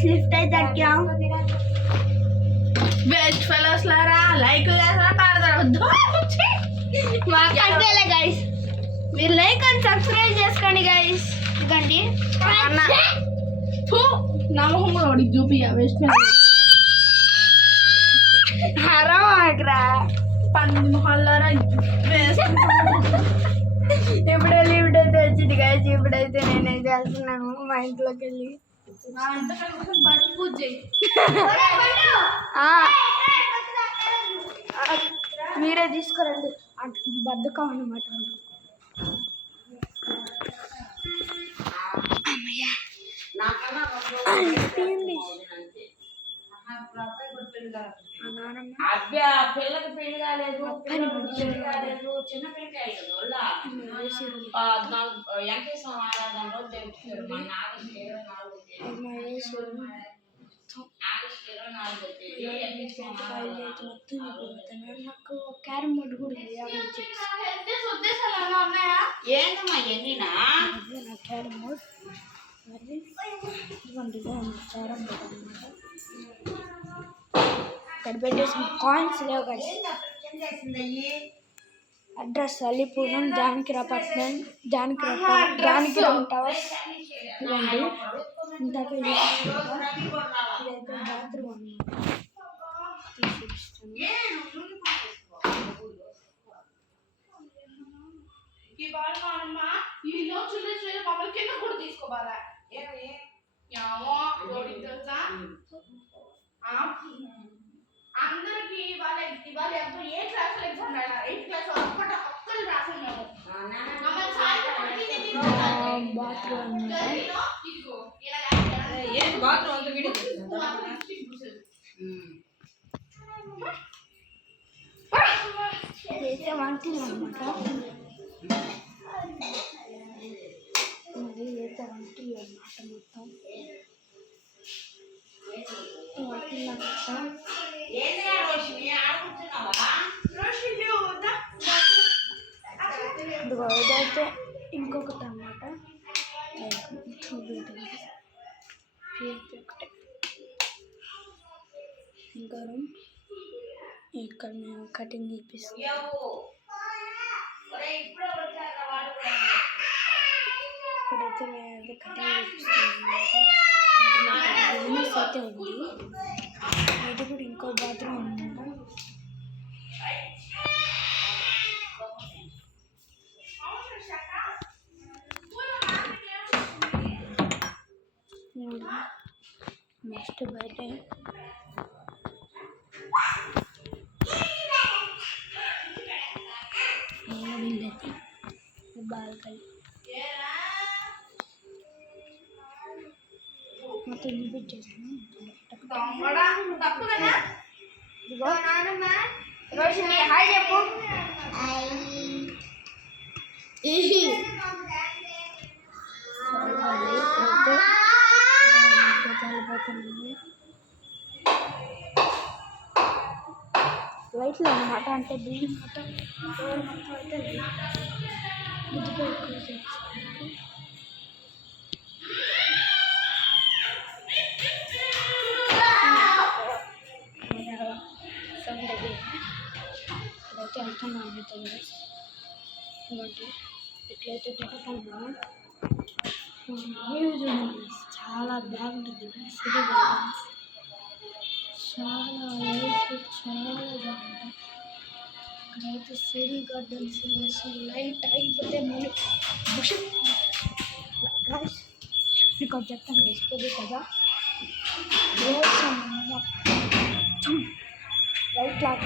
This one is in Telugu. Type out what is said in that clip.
गाइस लिफ्ट అయితే ఎక్కాం బెస్ట్ ఫెలోస్ లారా లైక్ లేరా పాడదొద్దు మాకంటేలే గాయ్స్ మీరు లైక్ అండ్ సబ్స్క్రైబ్ చేసుకోండి గాయ్స్ ఇదండి అన్న నా మొహం కూడా వాడికి చూపియ్య బెస్ట్ ఫెలోస్ హరం ఆగ్రా పంది మొహాలారా ఇప్పుడు లిఫ్ట్ అయితే వచ్చింది గాయ్స్ ఇప్పుడైతే నేనేం చేస్తున్నాను మా ఇంట్లోకి వెళ్ళి బట్ పూజ చేయి మీరే తీసుకురండి బద్దకం అన్నమాట పిల్లకి పెళ్లి కాలేదు చిన్న పిల్లకాయలు వెంకటేశ్వర ఆరాధన రోజు జరుగుతారు మన ఆగస్టు 24 నాకు క్యారమ్ బోర్డు కూడా ఏంటమ్మా ఎన్నినా నా క్యారమ్ బోర్డ్ మరి ఇదిగోండి క్యారమ్ బోర్డ్ అనమాట ఇక్కడ పెట్టేసిన కాయిన్స్ లేవు కదా అడ్రస్ అల్లిపురం జానకిరామ్ టవర్స్ ఇవ్వండి ఇందాక ఇదైతే బాత్రూమ్ అందరికి ఇవాళ ఏ క్లాస్ ఎగ్జామ్ 8th క్లాస్ ఒక్కరు రాసాము బాత్రూమ్ ఇదైతే వంటిల్ అనమాట ఇదైతే వంటిల్ అనమాట మొత్తం వంటిల్ అనమాట ఇదైతే ఇంకొకటి అన్నమాట ఇంకా ఇక్కడ నేను కటింగ్ తీపిస్తాను ఇక్కడైతే నేను కటింగ్ తీపిస్తాను బిజినెస్ అయితే ఉంది ఇది కూడా ఇంకో బాత్రూమ్ అన్నమాట నెక్స్ట్ బయట వీళ్ళైతే బాల్కనీ మొత్తం రిపీట్ చేస్తున్నాను రోషిని హాయ్ చెప్పు లైట్లు అనమాట అంటే బిల్డింగ్ మొత్తం అయితే బుద్ధిగా ఎక్కువ చేస్తారు ఇక్కడైతే వెళ్తున్నాను ఇవ్వండి ఇట్లయితే తిరుగుతున్నాను చాలా బాగుంటుంది సిటీ గార్డెన్స్ చాలా లైట్ చాలా బాగుంటుంది ఇక్కడైతే సిటీ గార్డెన్స్ లైట్ అయిపోతే మళ్ళీ మీకు చెప్తాను వేసుకోదు కదా మొత్తం లైట్ లాగా